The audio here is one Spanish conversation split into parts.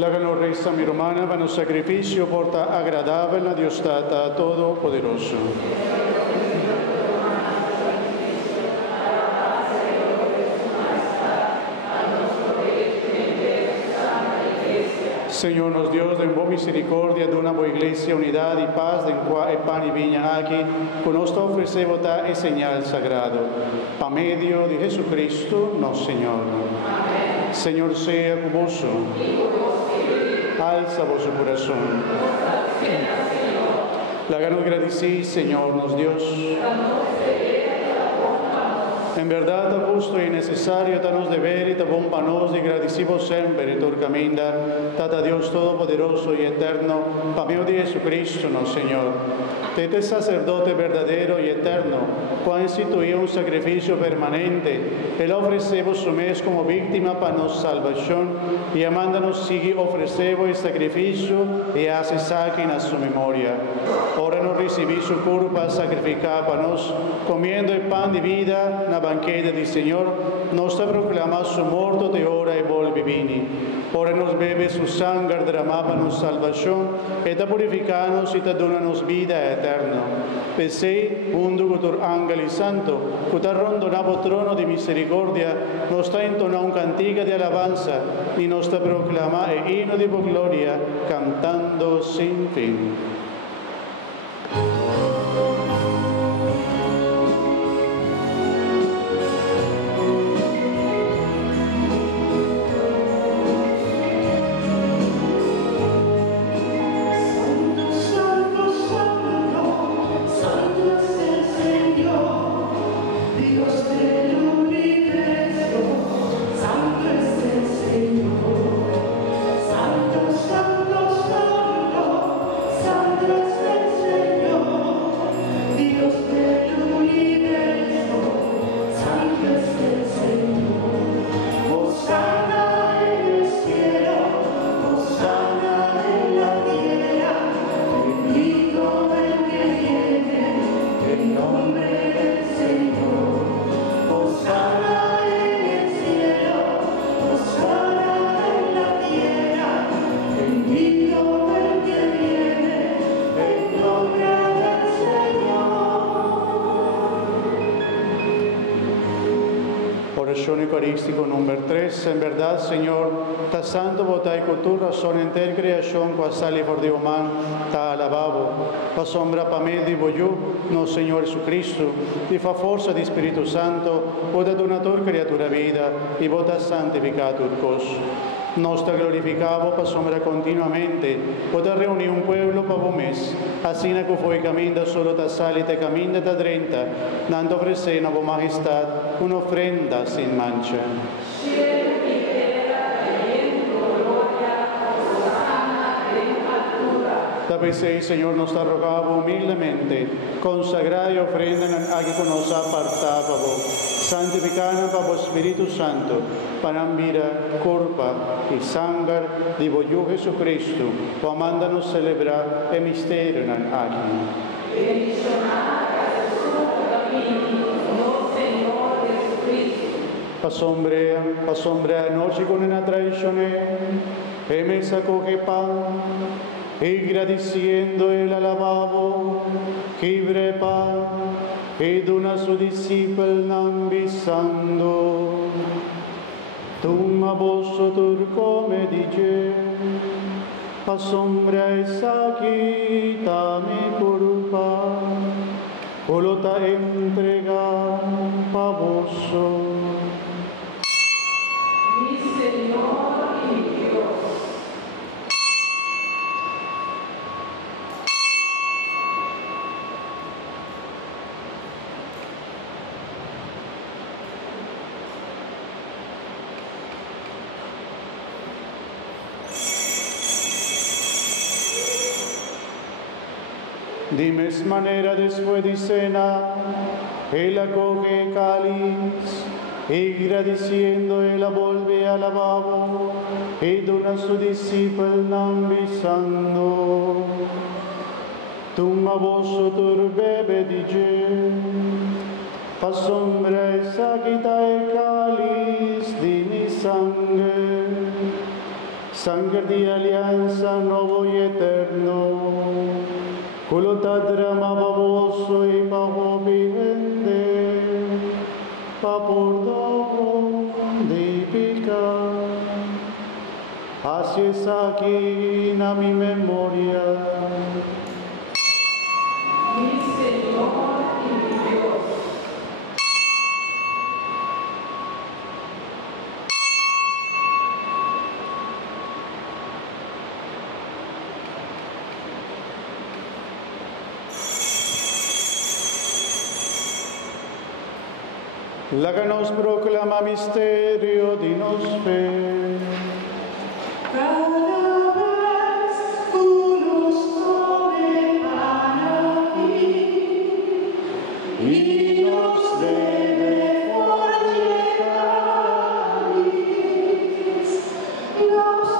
La ganorrezza mi romana va no sacrificio porta agradable a Dios Tata Todopoderoso. Señor nos Dios, de buena misericordia, de una buena iglesia, unidad y paz, de qua e pan y viña aquí, con nosotros ofrecemos el señal sagrado. A medio de Jesucristo, nos Señor. Amén. Señor sea con vos. Alza vos su corazón. La gano agradecí, Señor nos Dios. En verdad, justo y necesario, danos deber y tabón panos, y agradecimos siempre, turcaminda, tata Dios Todopoderoso y Eterno, pa medio de Jesucristo, no Señor. Tete sacerdote verdadero y eterno, cual instituyó un sacrificio permanente, Él ofrecemos su mes como víctima para nuestra salvación, y amándonos sigue ofrecemos el sacrificio y hace saquen a su memoria. Ahora nos recibí su culpa sacrificada para nos, comiendo el pan de vida, na banquete del Señor, nos proclama su muerto de hora y volvi vini. Ora nos bebe su sangre derramada para nuestra salvación, y te purificanos y te donanos vida eterna. Pesei, undugutur ángel y santo, que te rondonabo trono de misericordia, nos está entonando un cantiga de alabanza, y nos te proclama el himno de gloria, cantando sin fin. Eucarístico número 3, en verdad, Señor, ta santo votai con tu razón en tel creación, cual sale por Dios man, ta alababo, pa sombra pa me di voglio, no Señor Jesucristo, ti fa forza di Spirito Santo, vota donator criatura vida, y vota santificatur cos. Nos te glorificamos pa sombra continuamente, vota reunir un pueblo pa vomes, así na que fue caminda solo ta sali te caminda ta drenta, dando ofrecen a vo majestad una ofrenda sin mancha. Tapese, Señor, nos te rogaba humildemente, consagrar y ofrenda a que nos apartaba vos, santificada para vos Espíritu Santo, para vida, culpa y sangre de vos Jesucristo, o amándonos celebrar el misterio en aquí. Pasombrea noche con una traición, e me sacó que pan, y agradeciendo el alababo, quibre pan, y dona su discípulo ambisando. Tuma vosso turco me dice, pasombrea esa quita mi culpa, volota entrega pa vosso. Mi Señor y mi Dios. De misma manera, después de cena, él acoge cáliz, y agradeciendo, él la vuelve al lavabo, y dona a su discípulo ambisando. Toma vosotros bebe, dice, pasombra esa quita el cáliz de mi sangre, Sangre de alianza nuevo y eterno, culo drama baboso y bajo vigente, pa por todo de picar. Así es aquí en mi memoria. Mi Señor y mi Dios. La que nos proclama misterio de nos fe. Cada vez uno sobre aquí y nos debe forjar nos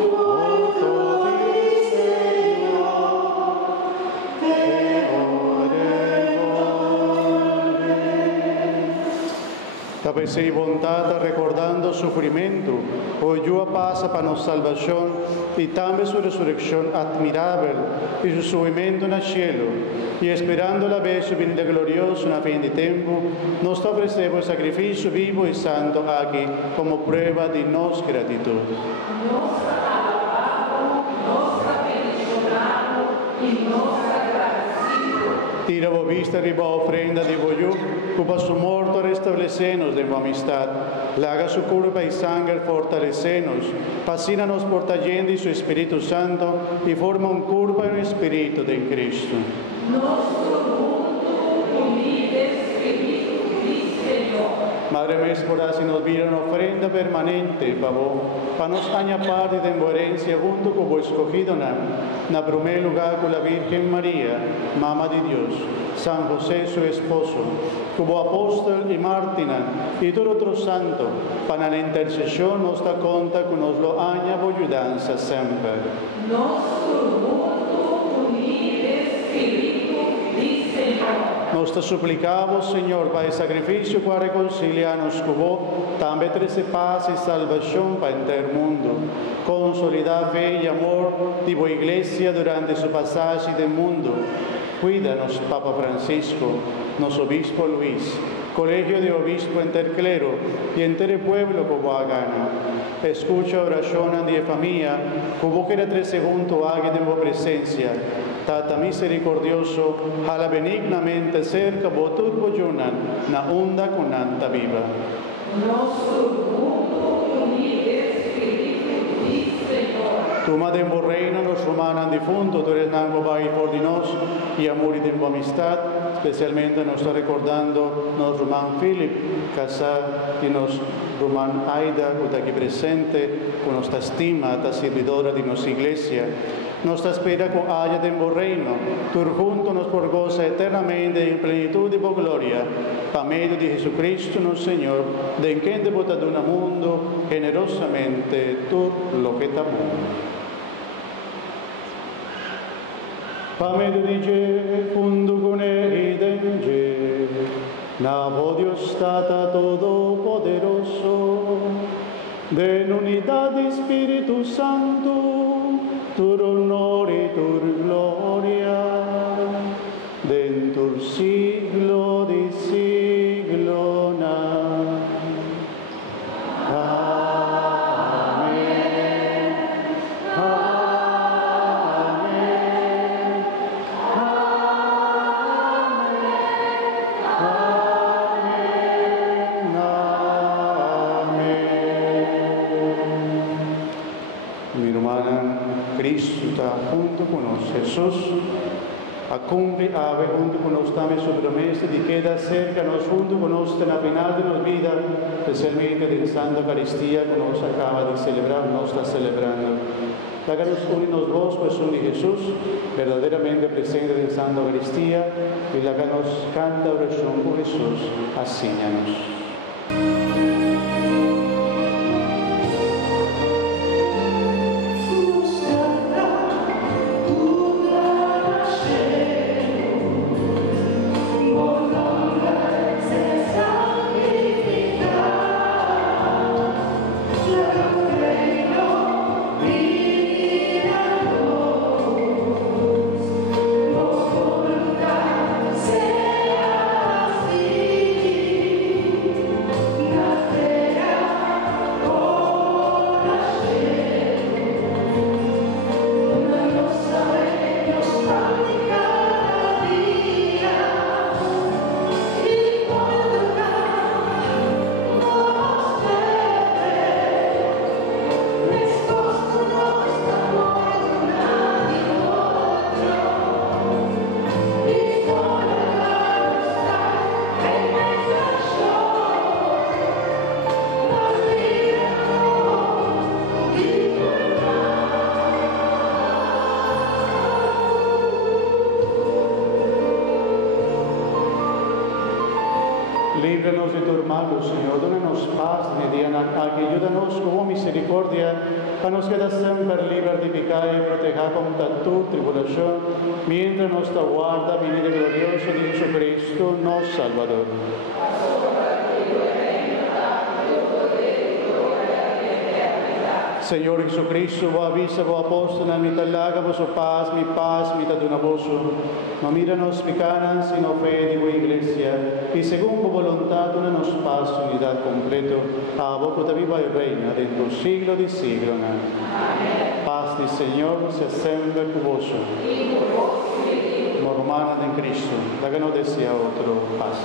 proclama di Señor te Tapese y bondad recordando sufrimiento, hoy yo pasa para nuestra salvación y también su resurrección admirable y su subimiento en el cielo. Y esperando la vez su venida gloriosa en la fin de tiempo, nos ofrecemos el sacrificio vivo y santo aquí como prueba de nuestra gratitud. nos alabamos, nos bendicionamos y nos agradecemos. Tira vos vista riba ofrenda de voyú, cupa su muerto restablecernos de amistad. Laga su curva y sangre fortalecenos, fascínanos por tallendo y su Espíritu Santo y forma un curva y un Espíritu de Cristo. Nuestro mundo unido Espíritu di Señor. Madre mía, por así nos vira una ofrenda permanente, favor, para nos añapar de incoherencia junto con vos escogido na primer lugar con la Virgen María, Mamá de Dios, San José su esposo, como apóstol y mártina, y todo otro santo, para la intercesión nos da cuenta que nos lo aña ayudanza siempre. Nuestro mundo unido Espíritu di Señor. Nos te suplicamos, Señor, para el sacrificio para reconciliarnos con vos, también trece paz y salvación para el mundo. Consolidar fe y amor de tu iglesia durante su pasaje del mundo. Cuídanos, Papa Francisco, nos obispo Luis, colegio de obispo interclero y entero pueblo como hagan. Escucha oración de familia, como que era 13 junto haga de tu presencia. Tata misericordioso, jala benignamente cerca votud bojunan, na onda con anta viva. Nuestro mundo unido Espíritu di Señor. Tu madre en vos reino nos romanan difunto, tú eres nango vai por di nos, y amor y tiempo amistad, especialmente nos está recordando nos Román Philip, casa y nos Román Aida, que está aquí presente, con nuestra estima, esta servidora de nuestra iglesia. Nos espera con haya de vos reino, tú junto nos por goza eternamente en plenitud de vos gloria, pa medio de Jesucristo nuestro Señor, de quien te botaduna mundo, generosamente tú lo que tamu. Pa medio di je, fundu con eden je, na Dios Tata Todopoderoso, de en unidad de Espíritu Santo, tu honor y tu gloria, dentro del siglo de siglo. Amén. Amén. Amén. Amén. Mi hermana, Cristo está junto con nosotros. Jesús, a cumbre ave junto con nosotros también su promesa de queda cerca nos junto con nosotros en la final de nuestra vida, especialmente de la Santa Eucaristía que nos acaba de celebrar, nos está celebrando. Háganos unirnos vos, pues un de Jesús, verdaderamente presente en la Santa Eucaristía, y háganos canta oración con Jesús, asíñanos. Por nombre se santifica. Líbranos de todo mal, Señor, dónanos paz mediana, ayúdanos con misericordia, a nos quedar siempre libres de pecado y proteger contra tu tribulación, mientras nos aguarda venida gloriosa de Jesucristo, nuestro Salvador. Señor Jesucristo, vos avisa, vos apóstol, mi talaga, vos paz, mi taduna voso. No míranos picanas, sino fe de vuestra iglesia, y según tu voluntad, nos paz, unidad completo, a vos que viva y reina, dentro siglo de siglo. Amén. Paz del Señor, se siempre con vos. Como hermanas en Cristo, dáganos desea otro paz.